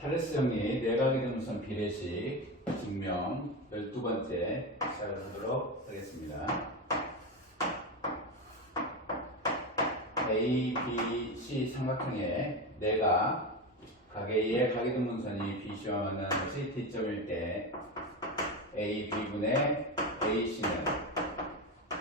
타레스 정리 내각의 등분선 비례식 증명 12번째 시작을 하도록 하겠습니다. A, B, C 삼각형의 내각 각A의 각이등분선이 BC와 만나는 것이 D점일 때 A, B분의 AC는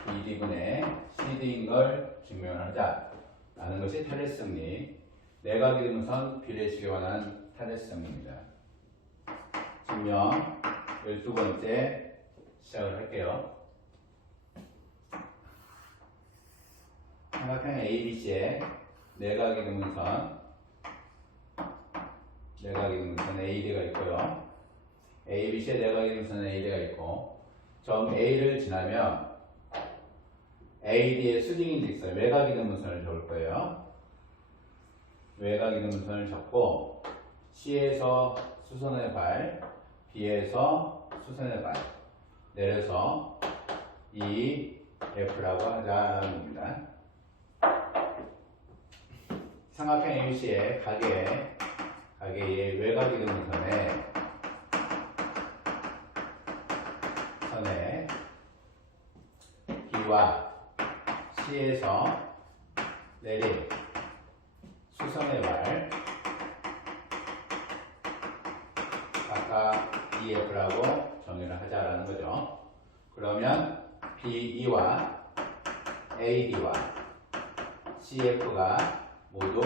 BD분의 CD인 걸 증명하자 라는 것이 타레스 정리 내각의 등분선 비례식에 관한 타레스 정리입니다. 증명 12번째 시작을 할게요. 삼각형 ABC의 내각의 등분선 AD가 있고요. ABC의 내각의 등분선 AD가 있고 점 A를 지나면 AD의 수직인 직선 외곽의 등분선을 적을 거예요. 외곽의 등분선을 적고 C에서 수선의 발, B에서 수선의 발 내려서 F라고 하자는 겁니다. 삼각형 ABC의 각의 외곽의 등분선에 선에 B와 C에서 내린 수선의 발 각각 EF라고 정의를 하자라는 거죠. 그러면 BE와 AD와 CF가 모두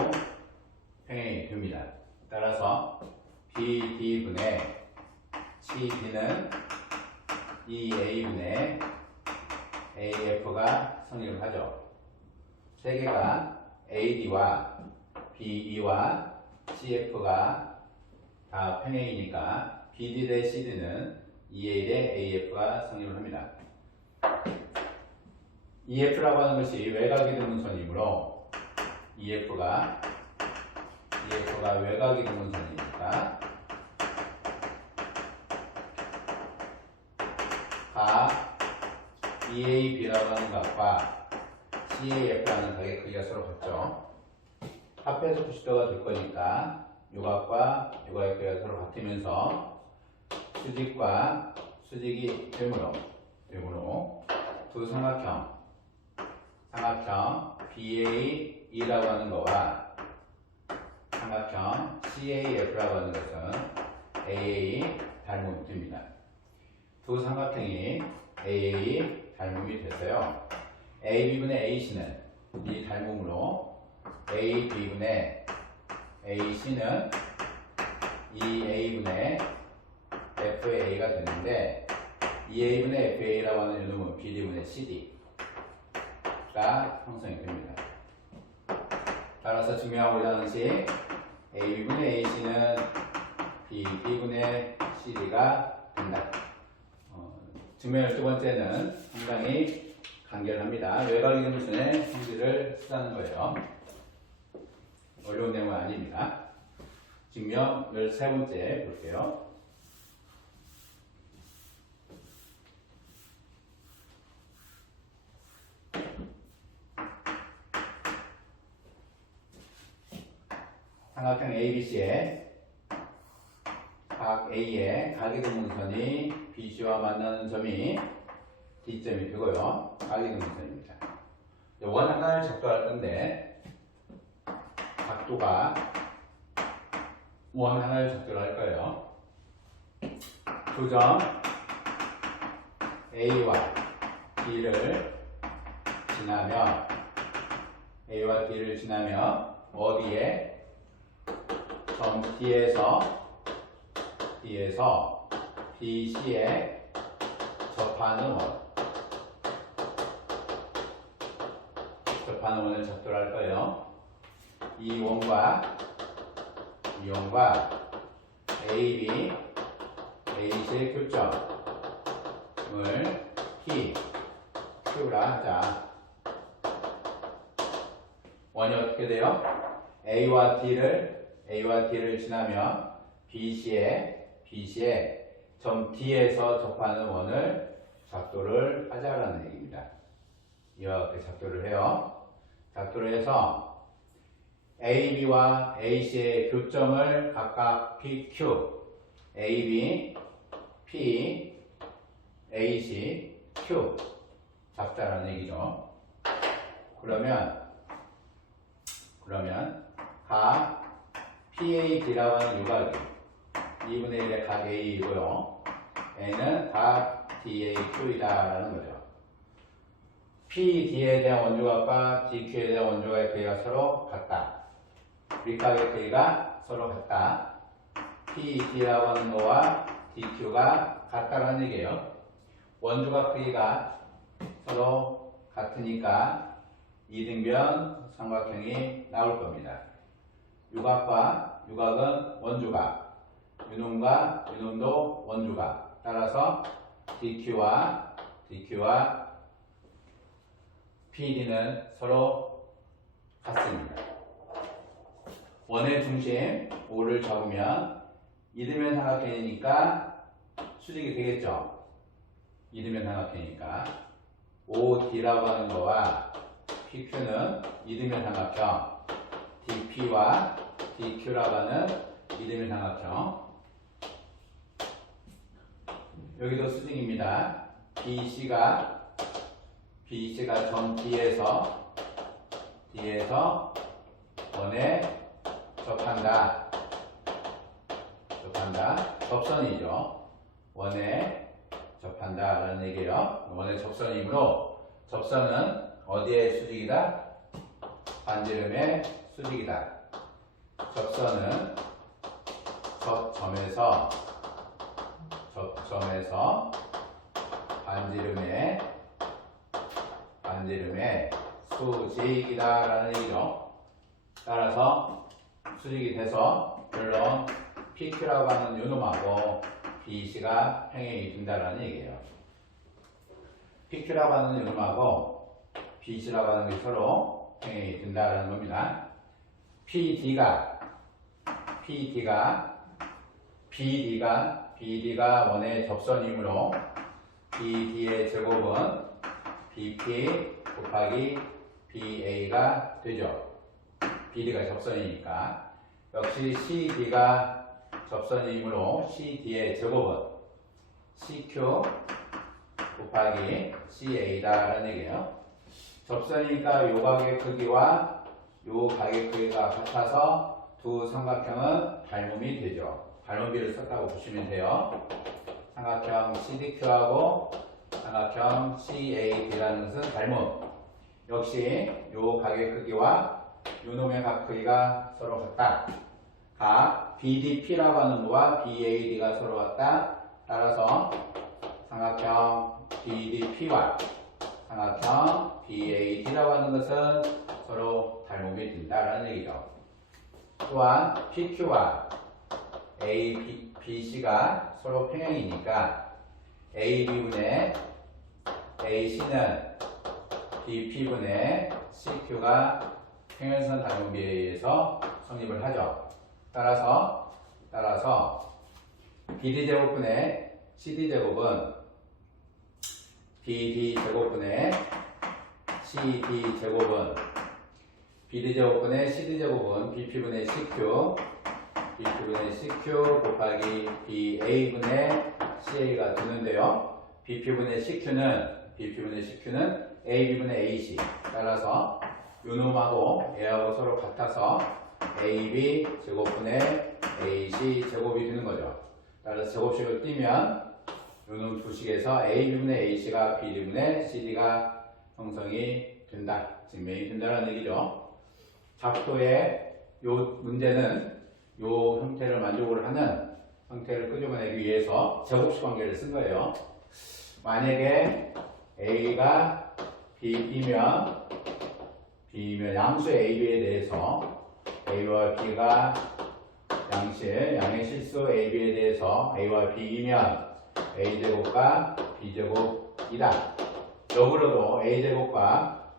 평행이 됩니다. 따라서 BD분의 CD는 EA분의 AF가 성립을 하죠. 세 개가 AD와 BE와 CF가 다 평행이니까 BD 대 CD는 EA 대 AF가 성립을 합니다. EF라고 하는 것이 외곽의 등분선이므로 EF가 외곽의 등분선이니까 각 EAB라고 하는 각과 CAF라는 각의 크기가 서로 같죠. 합해서 90도가 될 거니까 이 각과 이 각의 크기가 서로 같으면서 수직과 수직이 되므로 두 삼각형 BAE라고 하는 거와 삼각형 CAF라고 하는 것은 AA 닮음이 됩니다. 두 삼각형이 AA 닮음이 돼서요. AB분의 AC는 이 닮음으로 AB분의 AC는 EA분의 FA가 되는데 EA분의 FA라고 하는 이놈은 BD분의 CD가 형성이 됩니다. 따라서 증명하고자 하는 것이 AB분의 AC는 BD분의 CD가 된다. 증명 12번째는 상당히 간결합니다. 외곽의 등분선의 성질을 쓰자는 거예요. 어려운 내용은 아닙니다. 증명 13번째 볼게요. 삼각형 ABC의 각 A의 각의 등분선이 BC와 만나는 점이 D점이 되고요. 각의 등분선입니다. 원 하나를 작도할 건데 각도가 원 하나를 작도를 할 거예요. 두 점 A와 D를 지나며 어디에 점 D에서 BC에 접하는 원을 작도를 할 거예요. 이 원과 AB, AC의 교점을 Q라 하자. 원이 어떻게 돼요? A와 D를 지나며 BC에 점 D에서 접하는 원을 작도를 하자라는 얘기입니다. 이와 같게 작도를 해요. 작도를 해서 AB와 AC의 교점을 각각 PQ, AB, P, AC, Q 잡자라는 얘기죠. 그러면 각 PAB라고 하는 유각이 2분의 1의 각 A이고요. N은 각 DAQ이다라는 거죠. PD에 대한 원주각과 DQ에 대한 원주각의 크기가 서로 같다. 밑각의 크기가 서로 같다. PD라고 하는 거와 DQ가 같다라는 얘기예요. 원주각 크기가 서로 같으니까 이등변 삼각형이 나올 겁니다. 유각과 유각은 원주각, 유놈과 유놈도 원주각. 따라서 DQ와 PD는 서로 같습니다. 원의 중심 O를 잡으면 이등변 삼각형이니까 수직이 되겠죠. 이등변 삼각형이니까 OD라고 하는 거와 PQ는 이등변 삼각형, DP와 DQ라고 하는 이등변 삼각형. 여기도 수직입니다. BC가 점 D에서 원에 접한다. 접선이죠. 원에 접한다라는 얘기예요. 원의 접선이므로 접선은 어디에 수직이다? 반지름의 수직이다. 접선은 접점에서 반지름의 수직이다라는 얘기죠. 따라서 수직이 돼서 물론 PQ라고 하는 요놈하고 BC가 평행이 된다라는 얘기예요. PQ라고 하는 요놈하고 BC라고 하는 게 서로 평행이 된다라는 겁니다. BD가 원의 접선이므로 BD의 제곱은 BP 곱하기 BA가 되죠. BD가 접선이니까. 역시 CD가 접선이므로 CD의 제곱은 CQ 곱하기 CA다라는 얘기예요. 접선이니까 요 각의 크기와 요 각의 크기가 같아서 두 삼각형은 닮음이 되죠. 닮음비를 썼다고 보시면 돼요. 삼각형 CDQ하고 삼각형 CAB라는 것은 닮음. 역시 요 각의 크기와 요 놈의 각 크기가 서로 같다. 각 BDP라고 하는 거와 BAD가 서로 같다. 따라서 삼각형 BDP와 삼각형 BAD라고 하는 것은 서로 닮음이 된다라는 얘기죠. 또한 PQ와 BC가 서로 평행이니까 AB분의 AC는 BP분의 CQ가 평행선 닮음비에 의해서 성립을 하죠. 따라서 BD제곱분의 CD제곱은 BD제곱분의 CD제곱은 BD제곱분의 CD제곱은 BP분의 CQ 곱하기 BA분의 CA가 되는데요. BP분의 CQ는 AB분의 AC. 따라서 요놈하고 얘하고 서로 같아서 AB 제곱분의 AC 제곱이 되는 거죠. 따라서 제곱식을 띄면 요놈 두 식에서 AB분의 AC가 BD분의 CD가 형성이 된다. 증명이 된다는 얘기죠. 작도의 요 문제는 요 형태를 만족을 하는 형태를 끄집어내기 위해서 제곱식 관계를 쓴 거예요. 만약에 A가 B이면 양수 AB에 대해서 A와 B가 양의 실수 AB에 대해서 A와 B이면 A제곱과 B제곱이다. 역으로도 A제곱과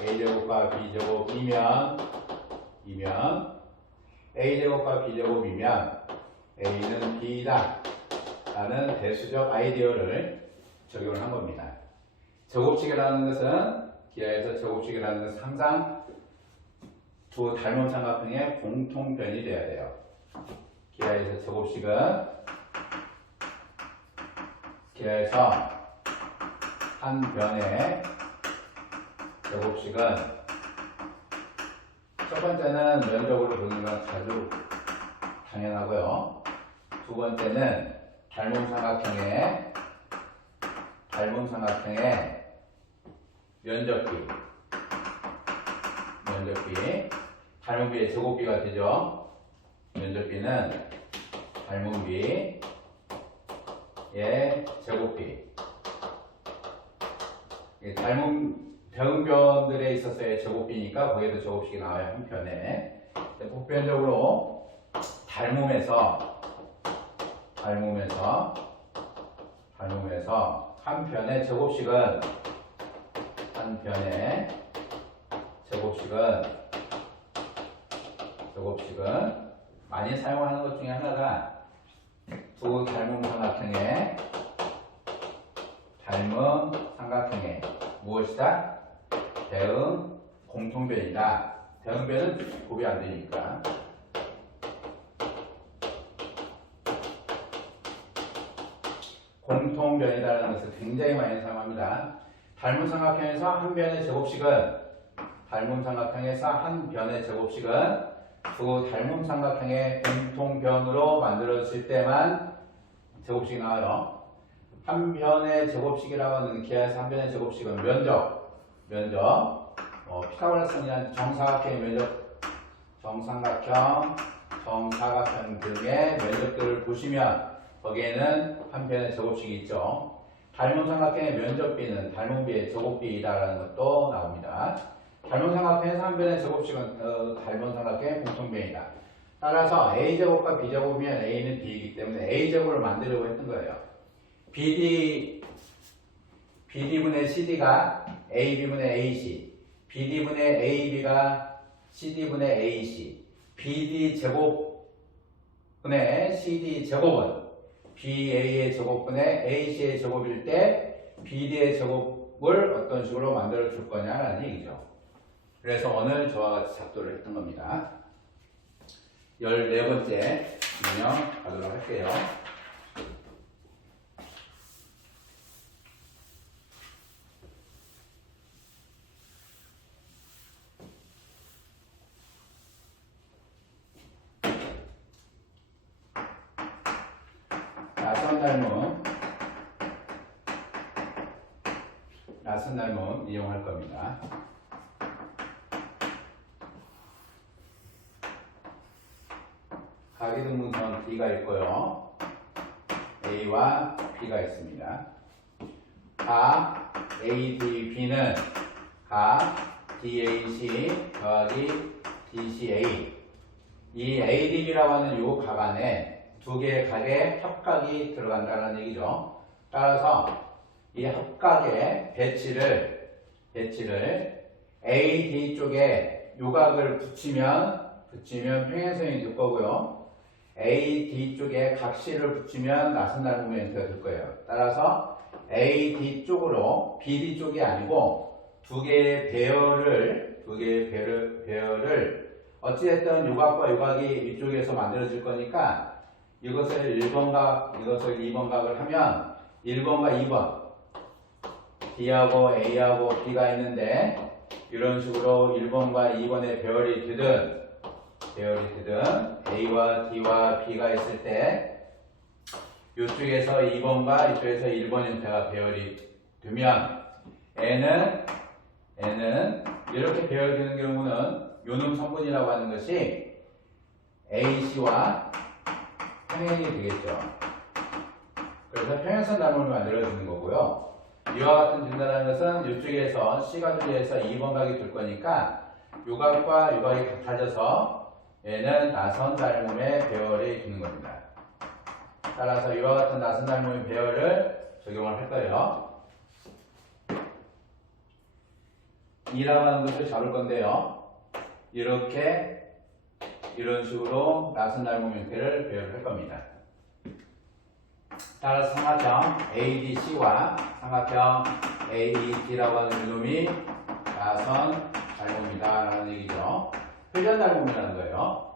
B제곱이면 A제곱과 B제곱이면 A는 B이다 라는 대수적 아이디어를 적용을 한 겁니다. 제곱식이라는 것은 기하에서 제곱식이라는 것은 항상 두 닮은 삼각형의 공통변이 돼야 돼요. 기하에서 한 변의 제곱식은 첫 번째는 면적으로 보는 건 아주 당연하고요. 두 번째는 닮은 삼각형의 면적비, 닮은 비의 제곱비가 되죠. 면적비는 닮은 비의 제곱비. 닮은 대응변들에 있어서의 제곱비니까 거기에도 제곱식이 나와요. 한 편에. 보편적으로 닮음에서 한 편의 제곱식은 많이 사용하는 것 중에 하나가 두 닮은 삼각형의 무엇이다? 대응 공통변이다. 대응변은 곱이 안 되니까. 공통변이다라는 것을 굉장히 많이 사용합니다. 닮은 삼각형에서 한 변의 제곱식은 두 닮은 삼각형의 공통변으로 만들어질 때만 제곱식이 나와요. 한 변의 제곱식이라고 하는 기하에서 한 변의 제곱식은 면적, 피타고라스는 정사각형의 면적, 정삼각형 등의 면적들을 보시면 거기에는 한 변의 제곱식이 있죠. 닮은 삼각형의 면적비는 닮은 비의 제곱비이다라는 것도 나옵니다. 닮은 삼각형에서 한 변의 제곱식은 닮은 삼각형의 공통변이다. 따라서 a제곱과 b제곱이면 a는 b이기 때문에 a제곱을 만들려고 했던 거예요. BD분의 CD가 AB분의 AC, BD분의 AB가 CD분의 AC, BD제곱분의 CD제곱은 BA의 제곱분의 AC의 제곱일 때 BD의 제곱을 어떤 식으로 만들어 줄 거냐라는 얘기죠. 그래서 오늘 저와 같이 작도를 했던 겁니다. 14번째 유형 가도록 할게요. 낯선 닮음 이용할 겁니다. 가기등분선 D가 있고요. A와 B가 있습니다. 가 ADB는 가 DAC 더하기 DCA. 이 ADB라고 하는 요 각 안에 두 개의 각의 합각이 들어간다는 얘기죠. 따라서 이 합각의 배치를 AD 쪽에 요각을 붙이면 평행선이 될 거고요. AD 쪽에 각실을 붙이면 낯선 닮은 모멘트가 될 거예요. 따라서 AD 쪽으로 BD 쪽이 아니고 두 개의 배열을 어찌됐든 요각과 요각이 이쪽에서 만들어질 거니까 이것을 1번각, 이것을 2번각을 하면 1번과 2번 D하고 A하고 B가 있는데 이런 식으로 1번과 2번의 배열이 되든 A와 D와 B가 있을 때 이쪽에서 2번과 이쪽에서 1번 형태가 배열이 되면 N은 이렇게 배열되는 경우는 요놈 성분이라고 하는 것이 AC와 평행이 되겠죠. 그래서 평행선 닮음을 만들어주는 거고요. 이와 같은 된다는 것은 이쪽에서 C가 주제에서 2번 각이 될 거니까 요각과 요각이 같아져서 얘는 나선 닮음의 배열이 되는 겁니다. 따라서 이와 같은 나선 닮음의 배열을 적용을 할 거예요. 2라고 하는 것을 잡을 건데요. 이런 식으로 나선 닮음 형태를 배열할 겁니다. 따라서 삼각형 ADC와 삼각형 AED라고 하는 이놈이 나선 닮음이다 라는 얘기죠. 회전 닮음이라는 거예요.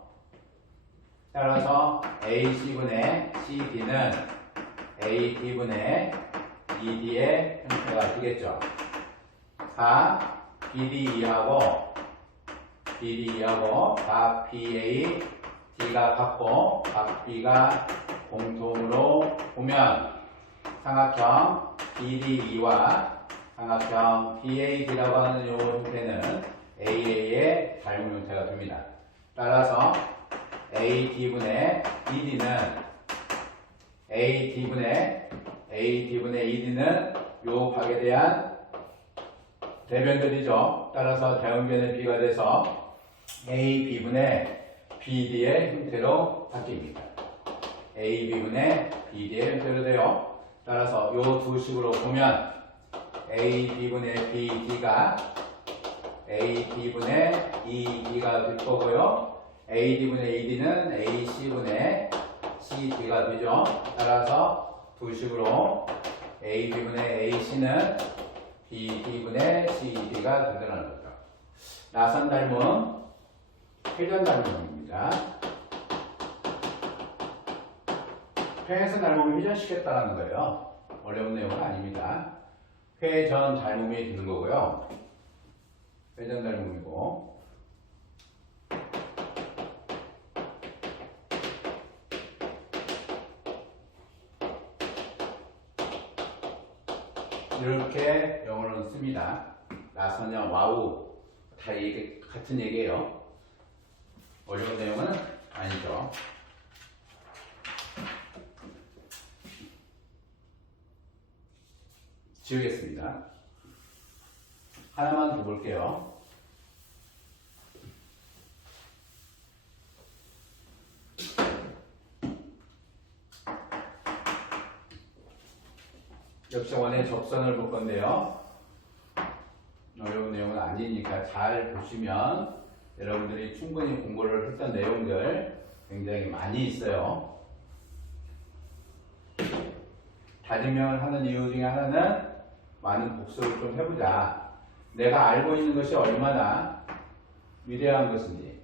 따라서 AC분의 CD는 AD분의 ED의 형태가 되겠죠. 4, BD2하고 각 BA, D가 같고 각 B가 공통으로 보면 삼각형 BD2와 삼각형 BAD라고 하는 이 형태는 AA의 닮은 형태가 됩니다. 따라서 AD분의 ED는 요 각에 대한 대변들이죠. 따라서 대응변의 B가 돼서 AB분의 BD의 형태로 바뀝니다. AB분의 BD의 형태로 돼요. 따라서 요 두 식으로 보면 AB분의 BD가 AD분의 ED가 될 거고요. AD분의 ED는 AC분의 CD가 되죠. 따라서 두 식으로 AB분의 AC는 BD분의 CD가 된다는 거죠. 나선 닮은 회전 닮음입니다. 회전 닮음을 회전시켰다는 거예요. 어려운 내용은 아닙니다. 회전 닮음이 되는 거고요. 회전 닮음이고 이렇게 영어로는 씁니다. 나선형, 와우 다 이게 같은 얘기예요. 어려운 내용은 아니죠. 지우겠습니다. 하나만 더 볼게요. 역시 원의 접선을 볼 건데요. 어려운 내용은 아니니까 잘 보시면 여러분들이 충분히 공부를 했던 내용들 굉장히 많이 있어요. 다짐을 하는 이유 중에 하나는 많은 복습을 좀 해보자. 내가 알고 있는 것이 얼마나 위대한 것인지.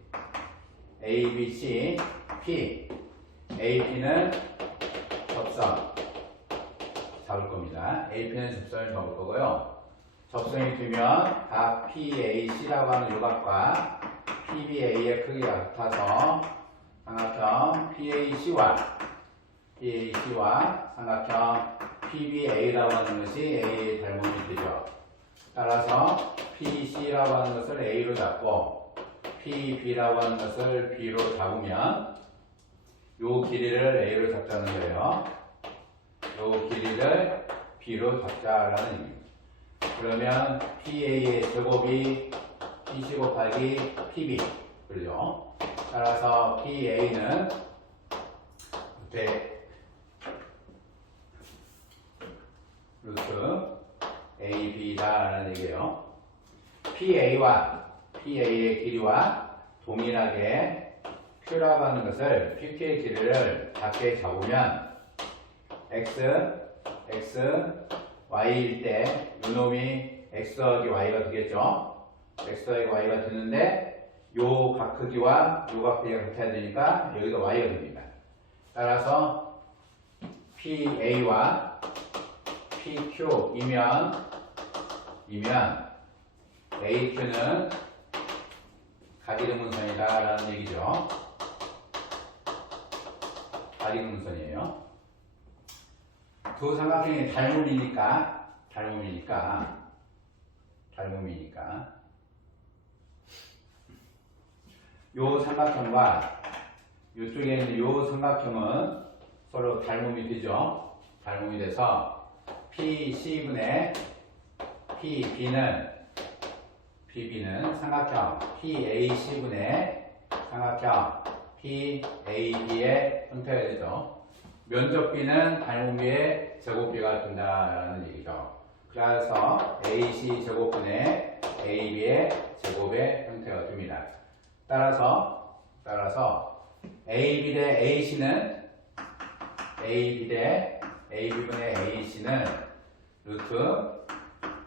A, B, C, P. AP는 접선 잡을 겁니다. AP는 접선을 잡을 거고요. 접선이 되면 각 PAC라고 하는 요각과 PBA의 크기가 같아서 삼각형 PAC와 삼각형 PBA라고 하는 것이 A의 닮음이 되죠. 따라서 PC라고 하는 것을 A로 잡고 PB라고 하는 것을 B로 잡으면 요 길이를 A로 잡자는 거예요. 요 길이를 B로 잡자라는 의미입니다. 그러면 PA의 제곱이 PC 곱하기 PB 그렇죠? 따라서 PA는 루트 AB다라는 얘기예요. PA와 PA의 길이와 동일하게 Q라고 하는 것을 PQ의 길이를 작게 잡으면 X, Y일 때 요놈이 X 더하기 Y가 되겠죠. X 더하기 Y가 되는데 요 각 크기와 요 각 크기가 같아야 되니까 여기가 Y가 됩니다. 따라서 PA와 PQ이면 AQ는 가기등분선이다 라는 얘기죠. 가기등분선이에요. 두 삼각형이 닮음이니까 요 삼각형과 이쪽에 있는 요 삼각형은 서로 닮음이 되죠. 닮음이 돼서 PC분의 PB는 삼각형 PAC분의 삼각형 PAB의 형태가 되죠. 면적 B는 닮음비의 제곱비가 된다라는 얘기죠. 그래서 AC 제곱분의 AB의 제곱의 형태가 됩니다. 따라서 AB 대 AC는 AB분의 AC는 루트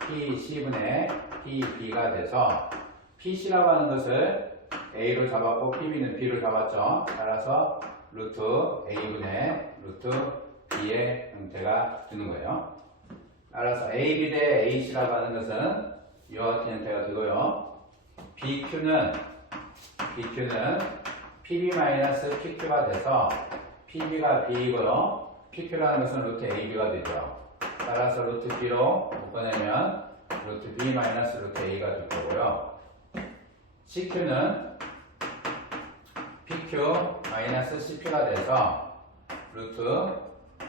PC분의 PB가 돼서 PC라고 하는 것을 A로 잡았고 PB는 B로 잡았죠. 따라서 루트 A분의 루트 B의 형태가 되는 거예요. 따라서 AB 대 AC라고 하는 것은 이와 같은 형태가 되고요. BQ는 PB-PQ가 돼서 PB가 B이고요. PQ라는 것은 루트 AB가 되죠. 따라서 루트 B로 묶어내면 루트 B 마이너스 루트 A가 될 거고요. CQ는 PQ 마이너스 CP가 돼서 루트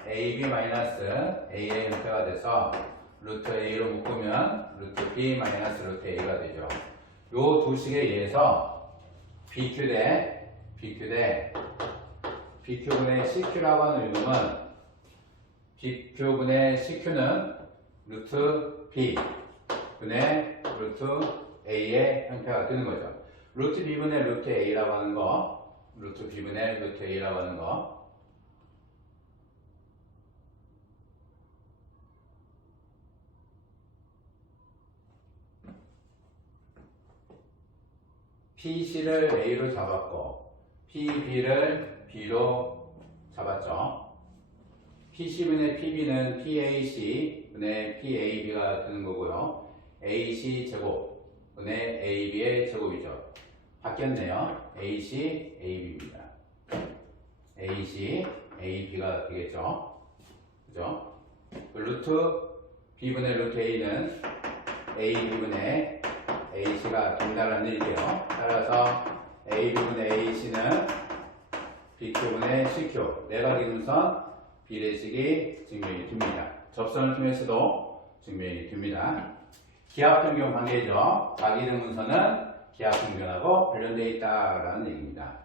AB 마이너스 A의 형태가 돼서 루트 A로 묶으면 루트 B 마이너스 루트 A가 되죠. 요 두 식에 의해서 BQ분의 CQ라고 하는 이름은 BQ분의 CQ는 루트 B 분의 루트 A의 형태가 되는 거죠. 루트 B분의 루트 A라고 하는 거, 루트 B분의 루트 A라고 하는 거, PC를 A로 잡았고 PB를 B로 잡았죠. PC분의 PB는 PAC분의 PAB가 되는 거고요. AC 제곱분의 AB의 제곱이죠. 바뀌었네요. AC, AB입니다. AC, AB가 되겠죠. 그죠? 루트 B분의 루트 A는 AB분의 AC가 된다는 얘기예요. 따라서 AB분의 AC는 BQ분의 CQ, 네가리분선 비례식이 증명이 됩니다. 접선을 통해서도 증명이 됩니다. 기하평균 관계죠. 각이등분선은 기하평균하고 관련되어 있다라는 얘기입니다.